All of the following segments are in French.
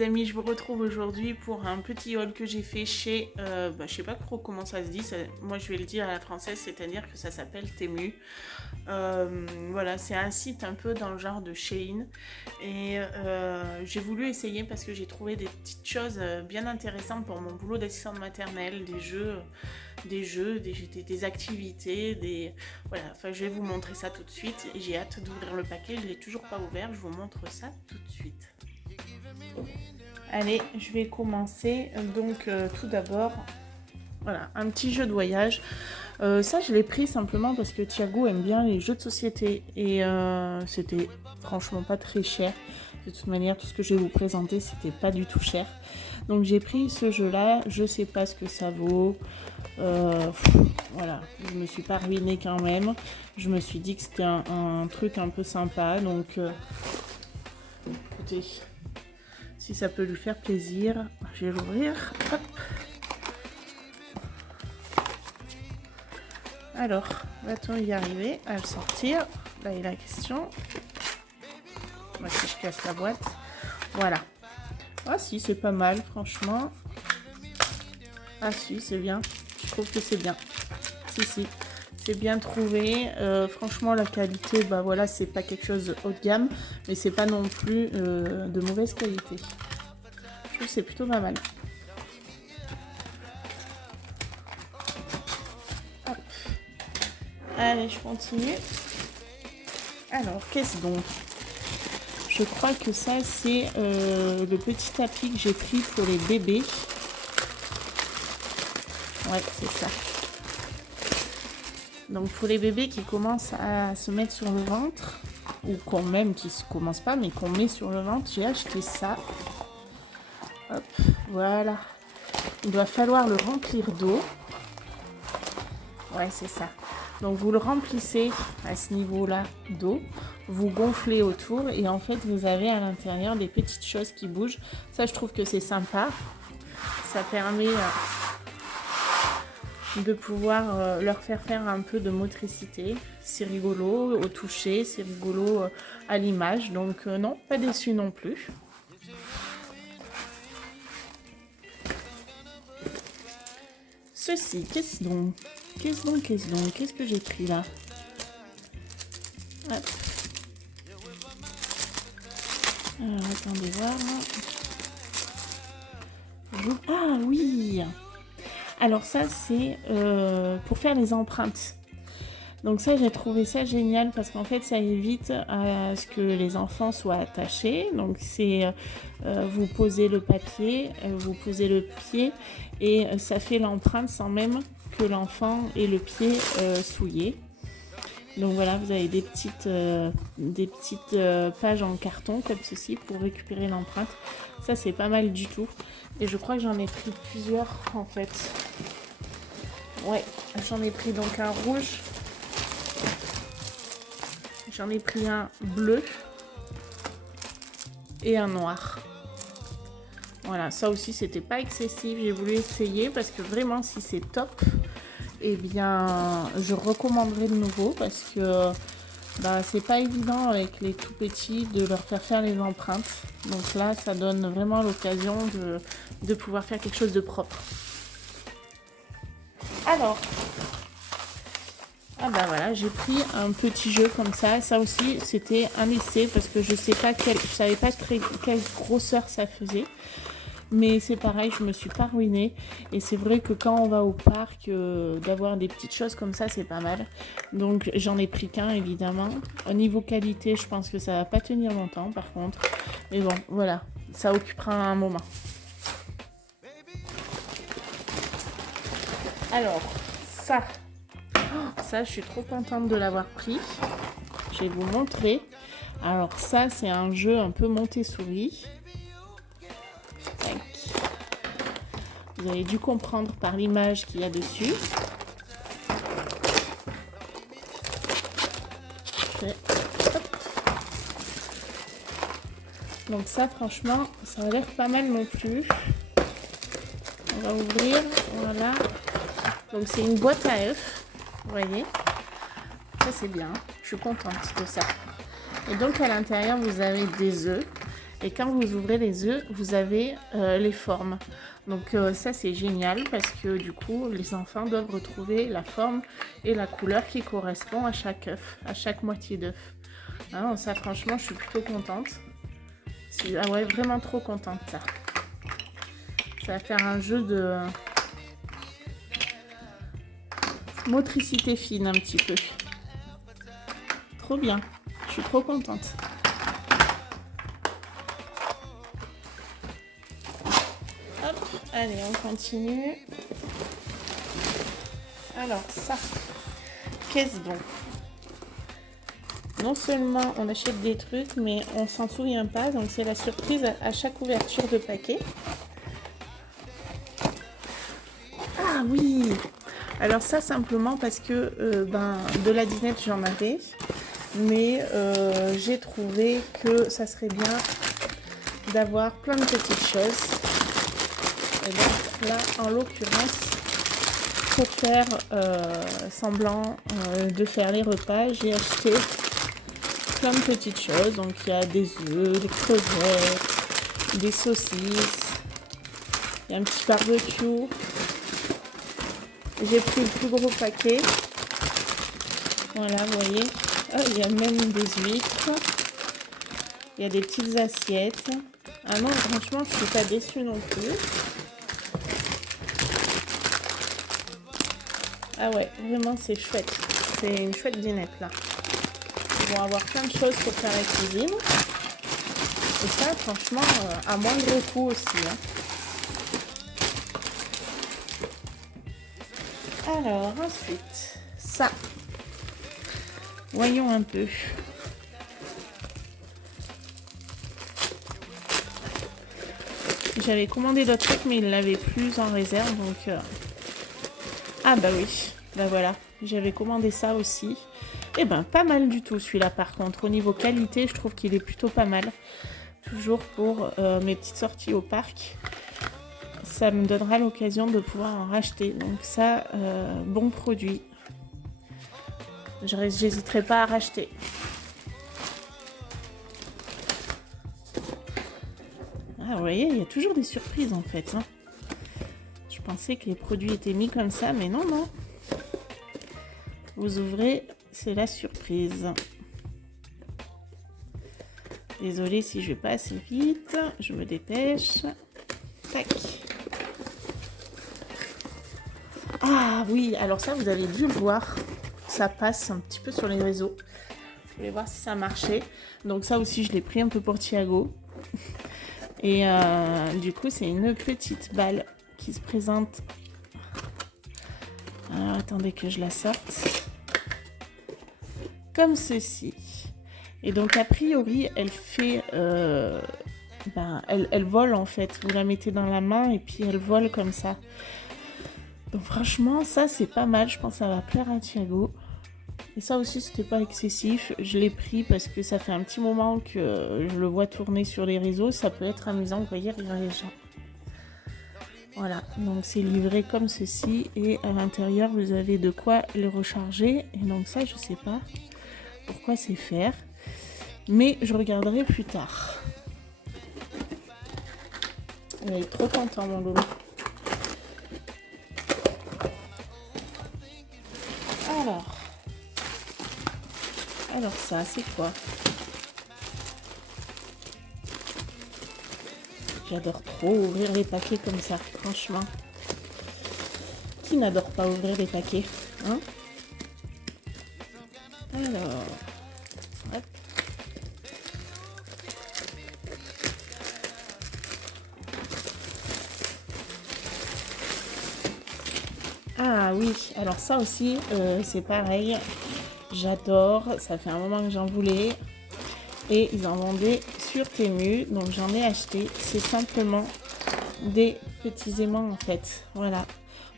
les amis, je vous retrouve aujourd'hui pour un petit haul que j'ai fait chez, je sais pas trop comment ça se dit, moi je vais le dire à la française, c'est-à-dire que ça s'appelle Temu. Voilà, c'est un site un peu dans le genre de Shein et j'ai voulu essayer parce que j'ai trouvé des petites choses bien intéressantes pour mon boulot d'assistante maternelle, des activités, voilà, enfin je vais vous montrer ça tout de suite et j'ai hâte d'ouvrir le paquet, je l'ai toujours pas ouvert, je vous montre ça tout de suite. Allez, je vais commencer. Donc tout d'abord, voilà, un petit jeu de voyage. Ça, je l'ai pris simplement parce que Thiago aime bien les jeux de société et c'était franchement pas très cher. De toute manière, tout ce que je vais vous présenter, c'était pas du tout cher. Donc j'ai pris ce jeu-là, je sais pas ce que ça vaut. Voilà, je me suis pas ruinée quand même. Je me suis dit que c'était un truc un peu sympa, donc écoutez, si ça peut lui faire plaisir, je vais l'ouvrir. Hop. Alors, va-t-on y arriver à le sortir? Là est la question. Moi, si je casse la boîte. Voilà. Ah si, c'est pas mal, franchement. Ah si, c'est bien. Je trouve que c'est bien. Si, c'est bien trouvé. Franchement, la qualité, bah voilà, c'est pas quelque chose de haut de gamme, mais c'est pas non plus de mauvaise qualité. Je trouve que c'est plutôt pas mal. Hop. Allez, je continue. Alors, qu'est-ce donc? Je crois que ça, c'est le petit tapis que j'ai pris pour les bébés. Ouais, c'est ça. Donc pour les bébés qui commencent à se mettre sur le ventre, ou quand même qui ne commencent pas, mais qu'on met sur le ventre, j'ai acheté ça. Hop, voilà. Il doit falloir le remplir d'eau. Ouais, c'est ça. Donc vous le remplissez à ce niveau-là d'eau, vous gonflez autour et en fait vous avez à l'intérieur des petites choses qui bougent. Ça, je trouve que c'est sympa. Ça permet de pouvoir leur faire un peu de motricité. C'est rigolo au toucher, c'est rigolo à l'image. Donc non, pas déçu non plus. Ceci, qu'est-ce donc? Qu'est-ce que j'ai pris là? Hop. Alors, attendez voir. Ah oui! Alors ça, c'est pour faire les empreintes. Donc ça, j'ai trouvé ça génial parce qu'en fait, ça évite à ce que les enfants soient attachés. Donc c'est, vous posez le papier, vous posez le pied et ça fait l'empreinte sans même que l'enfant ait le pied souillé. Donc voilà, vous avez des petites pages en carton comme ceci pour récupérer l'empreinte. Ça, c'est pas mal du tout. Et je crois que j'en ai pris plusieurs en fait. Ouais, j'en ai pris donc un rouge. J'en ai pris un bleu et un noir. Voilà, ça aussi c'était pas excessif. J'ai voulu essayer parce que vraiment si c'est top, eh bien je recommanderais de nouveau parce que c'est pas évident avec les tout petits de leur faire les empreintes. Donc là, ça donne vraiment l'occasion de pouvoir faire quelque chose de propre. Alors, voilà, j'ai pris un petit jeu comme ça. Ça aussi, c'était un essai parce que je savais pas quelle grosseur ça faisait. Mais c'est pareil, je me suis pas ruinée. Et c'est vrai que quand on va au parc, d'avoir des petites choses comme ça, c'est pas mal. Donc j'en ai pris qu'un, évidemment. Au niveau qualité, je pense que ça va pas tenir longtemps, par contre. Mais bon, voilà, ça occupera un moment. Alors, ça, je suis trop contente de l'avoir pris. Je vais vous montrer. Alors ça, c'est un jeu un peu Montessori. Vous avez dû comprendre par l'image qu'il y a dessus. Donc ça, franchement, ça a l'air pas mal non plus. On va ouvrir, voilà. Donc c'est une boîte à œufs, vous voyez. Ça c'est bien, je suis contente de ça. Et donc à l'intérieur, vous avez des œufs. Et quand vous ouvrez les œufs, vous avez les formes. Donc ça c'est génial parce que du coup les enfants doivent retrouver la forme et la couleur qui correspond à chaque œuf, à chaque moitié d'œuf. Hein, ça franchement je suis plutôt contente. Ah ouais, vraiment trop contente ça. Ça va faire un jeu de motricité fine un petit peu. Trop bien, je suis trop contente. Hop, allez, on continue. Alors ça, qu'est-ce donc? Non seulement on achète des trucs, mais on s'en souvient pas, donc c'est la surprise à chaque ouverture de paquet. Ah oui! Alors ça simplement parce que de la dinette j'en avais, mais j'ai trouvé que ça serait bien d'avoir plein de petites choses. Et donc là en l'occurrence, pour faire semblant de faire les repas, j'ai acheté plein de petites choses. Donc il y a des œufs, des crevettes, des saucisses, il y a un petit barbecue. J'ai pris le plus gros paquet. Voilà, vous voyez. Oh, il y a même des huîtres. Il y a des petites assiettes. Ah non, franchement, je suis pas déçue non plus. Ah ouais, vraiment, c'est chouette. C'est une chouette dinette, là. Ils vont avoir plein de choses pour faire la cuisine. Et ça, franchement, à moindre coût aussi. Hein. Alors, ensuite, ça. Voyons un peu. J'avais commandé d'autres trucs, mais ils l'avaient plus en réserve, donc... Ah bah oui, bah voilà. J'avais commandé ça aussi. Et ben, pas mal du tout, celui-là, par contre. Au niveau qualité, je trouve qu'il est plutôt pas mal. Toujours pour mes petites sorties au parc. Ça me donnera l'occasion de pouvoir en racheter. Donc ça, bon produit. J'hésiterai pas à racheter. Ah, vous voyez, il y a toujours des surprises en fait. Hein. Je pensais que les produits étaient mis comme ça, mais non, non. Vous ouvrez, c'est la surprise. Désolée si je vais pas assez vite. Je me dépêche. Tac. Ah oui, alors ça, vous avez dû le voir. Ça passe un petit peu sur les réseaux. Je voulais voir si ça marchait. Donc ça aussi, je l'ai pris un peu pour Thiago. Et du coup, c'est une petite balle qui se présente. Alors, attendez que je la sorte. Comme ceci. Et donc, a priori, elle fait... elle vole, en fait. Vous la mettez dans la main et puis elle vole comme ça. Donc, franchement, ça, c'est pas mal. Je pense que ça va plaire à Thiago. Et ça aussi, c'était pas excessif. Je l'ai pris parce que ça fait un petit moment que je le vois tourner sur les réseaux. Ça peut être amusant. Vous voyez, regardez les gens. Voilà, donc c'est livré comme ceci. Et à l'intérieur, vous avez de quoi le recharger. Et donc ça, je sais pas pourquoi c'est faire. Mais je regarderai plus tard. Il est trop content, mon loulou. Alors ça, c'est quoi? J'adore trop ouvrir les paquets comme ça, franchement. Qui n'adore pas ouvrir les paquets, hein? Alors, hop. Ah oui, alors ça aussi, c'est pareil. J'adore, ça fait un moment que j'en voulais. Et ils en vendaient sur Temu, donc j'en ai acheté. C'est simplement des petits aimants en fait, voilà,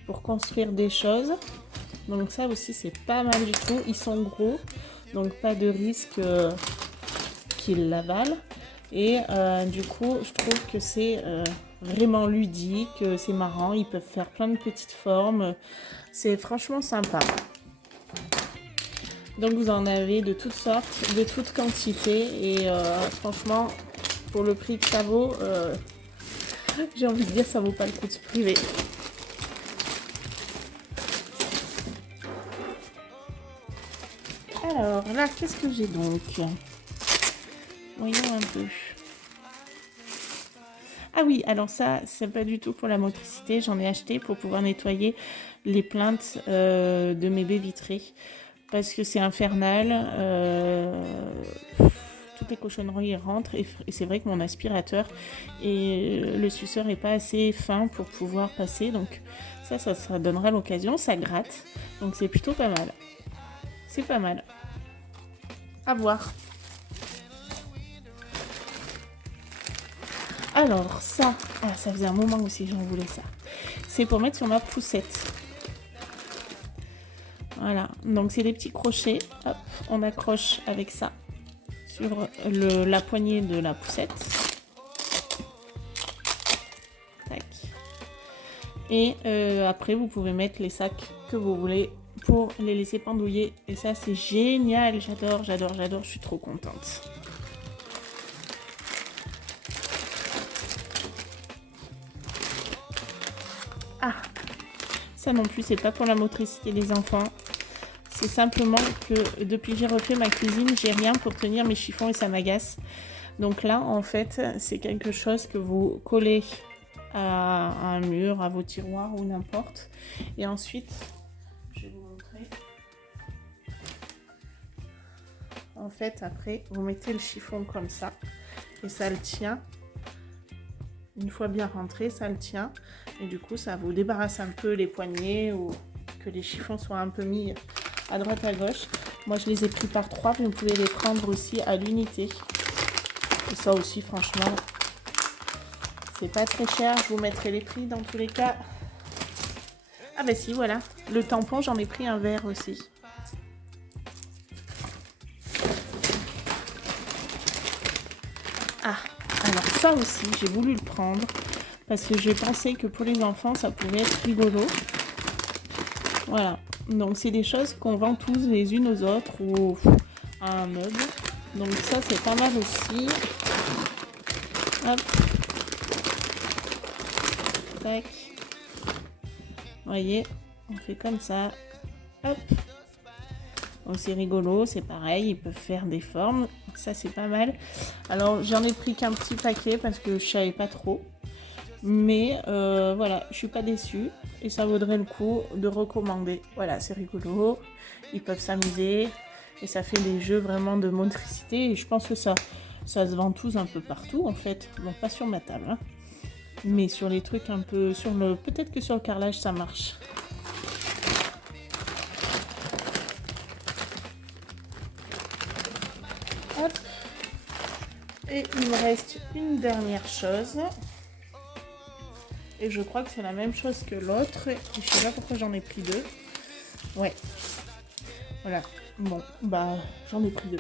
pour construire des choses. Donc ça aussi c'est pas mal du tout. Ils sont gros, donc pas de risque qu'ils l'avalent. Et du coup je trouve que c'est vraiment ludique, c'est marrant. Ils peuvent faire plein de petites formes. C'est franchement sympa. Donc vous en avez de toutes sortes, de toutes quantités et franchement pour le prix que ça vaut, j'ai envie de dire ça vaut pas le coup de se priver. Alors là, qu'est-ce que j'ai donc? Voyons un peu. Ah oui, alors ça, c'est pas du tout pour la motricité. J'en ai acheté pour pouvoir nettoyer les plinthes de mes baies vitrées. Parce que c'est infernal. Toutes les cochonneries rentrent. Et c'est vrai que mon aspirateur et le suceur n'est pas assez fin pour pouvoir passer. Donc ça donnera l'occasion. Ça gratte. Donc c'est plutôt pas mal. C'est pas mal. À voir. Alors ça faisait un moment aussi j'en voulais ça. C'est pour mettre sur ma poussette. Voilà, donc c'est des petits crochets. Hop, on accroche avec ça sur la poignée de la poussette. Tac. Et après vous pouvez mettre les sacs que vous voulez pour les laisser pendouiller. Et ça c'est génial, j'adore, je suis trop contente. Ah, ça non plus, c'est pas pour la motricité des enfants. C'est simplement que depuis que j'ai refait ma cuisine, j'ai rien pour tenir mes chiffons et ça m'agace. Donc là, en fait, c'est quelque chose que vous collez à un mur, à vos tiroirs ou n'importe. Et ensuite, je vais vous montrer. En fait, après, vous mettez le chiffon comme ça et ça le tient. Une fois bien rentré, ça le tient. Et du coup, ça vous débarrasse un peu les poignets ou que les chiffons soient un peu mis à droite à gauche. Moi, je les ai pris par 3, mais vous pouvez les prendre aussi à l'unité. Et ça aussi, franchement, c'est pas très cher. Je vous mettrai les prix dans tous les cas. Ah bah si, voilà. Le tampon, j'en ai pris un vert aussi. Ah, alors ça aussi, j'ai voulu le prendre parce que j'ai pensé que pour les enfants, ça pouvait être rigolo. Voilà, donc c'est des choses qu'on vend tous les unes aux autres ou à un meuble. Donc ça, c'est pas mal aussi. Hop. Tac. Vous voyez, on fait comme ça. Hop. Donc c'est rigolo, c'est pareil, ils peuvent faire des formes. Ça, c'est pas mal. Alors, j'en ai pris qu'un petit paquet parce que je savais pas trop. Mais voilà, je suis pas déçue et ça vaudrait le coup de recommander. Voilà, c'est rigolo, ils peuvent s'amuser et ça fait des jeux vraiment de motricité. Et je pense que ça se vend tous un peu partout en fait. Bon, pas sur ma table, hein, mais sur les trucs un peu sur le, peut-être que sur le carrelage ça marche. Hop. Et il me reste une dernière chose. Et je crois que c'est la même chose que l'autre. Et je sais pas pourquoi j'en ai pris 2. Ouais. Voilà. Bon, bah j'en ai pris 2.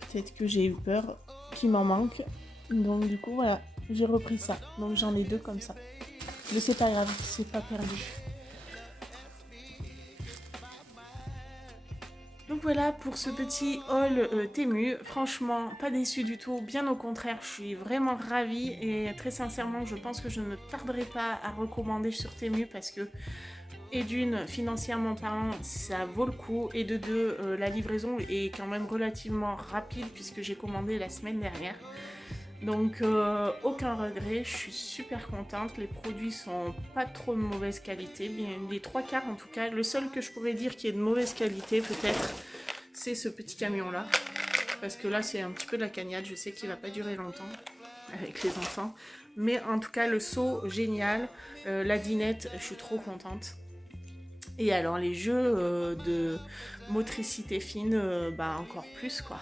Peut-être que j'ai eu peur qu'il m'en manque. Donc du coup, voilà. J'ai repris ça. Donc j'en ai 2 comme ça. Mais c'est pas grave, c'est pas perdu. Donc voilà pour ce petit haul Temu. Franchement, pas déçue du tout. Bien au contraire, je suis vraiment ravie. Et très sincèrement, je pense que je ne tarderai pas à recommander sur Temu parce que, et d'une, financièrement parlant, ça vaut le coup. Et de deux, la livraison est quand même relativement rapide puisque j'ai commandé la semaine dernière. Donc aucun regret, je suis super contente, les produits sont pas trop de mauvaise qualité, bien les 3/4 en tout cas. Le seul que je pourrais dire qui est de mauvaise qualité peut-être, c'est ce petit camion là, parce que là c'est un petit peu de la cagnade, je sais qu'il va pas durer longtemps avec les enfants, mais en tout cas le seau génial, la dinette, je suis trop contente. Et alors les jeux de motricité fine, bah encore plus quoi.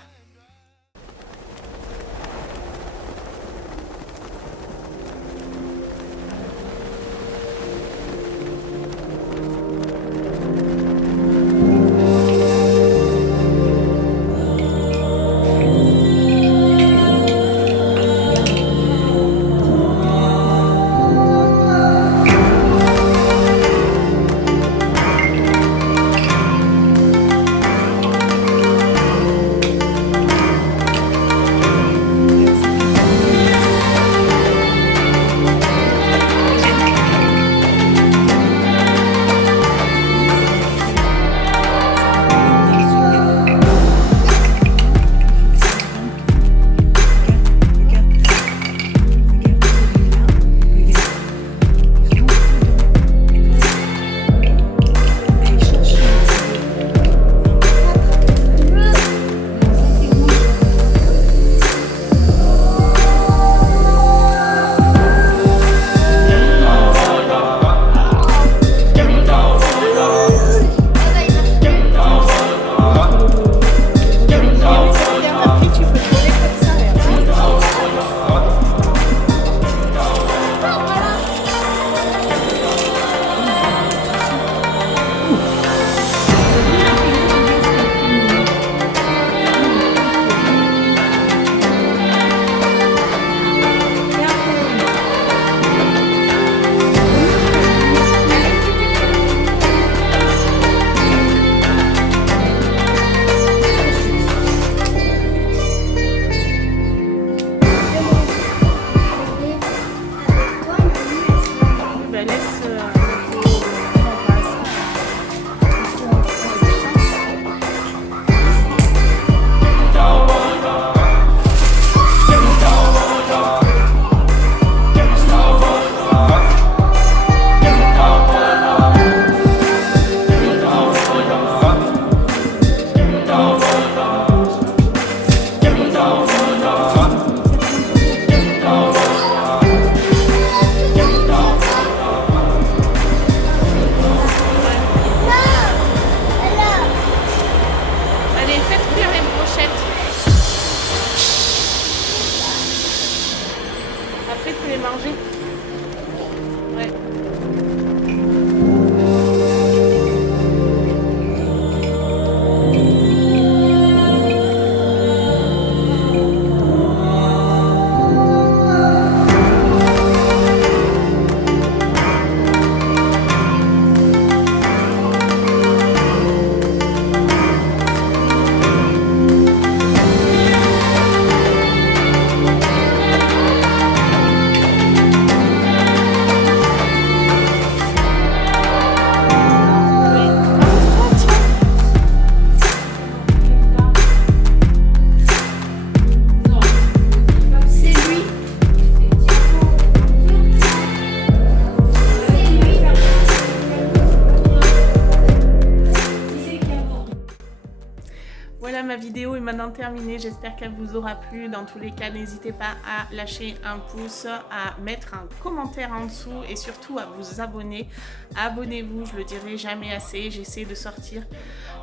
ma vidéo est maintenant terminée, j'espère qu'elle vous aura plu. Dans tous les cas, n'hésitez pas à lâcher un pouce, à mettre un commentaire en dessous et surtout à vous abonner. Abonnez-vous, je le dirai jamais assez, j'essaie de sortir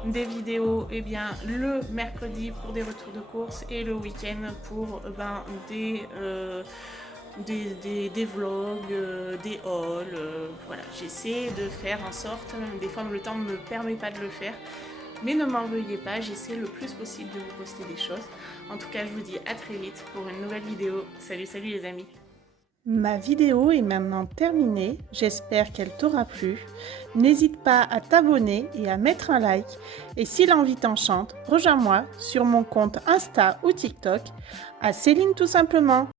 des vidéos le mercredi pour des retours de course et le week-end pour des vlogs, des hauls, voilà, j'essaie de faire en sorte, des fois le temps ne me permet pas de le faire, mais ne m'en veuillez pas, j'essaie le plus possible de vous poster des choses. En tout cas, je vous dis à très vite pour une nouvelle vidéo. Salut les amis. Ma vidéo est maintenant terminée, j'espère qu'elle t'aura plu. N'hésite pas à t'abonner et à mettre un like. Et si l'envie t'enchante, rejoins-moi sur mon compte Insta ou TikTok à Céline tout simplement.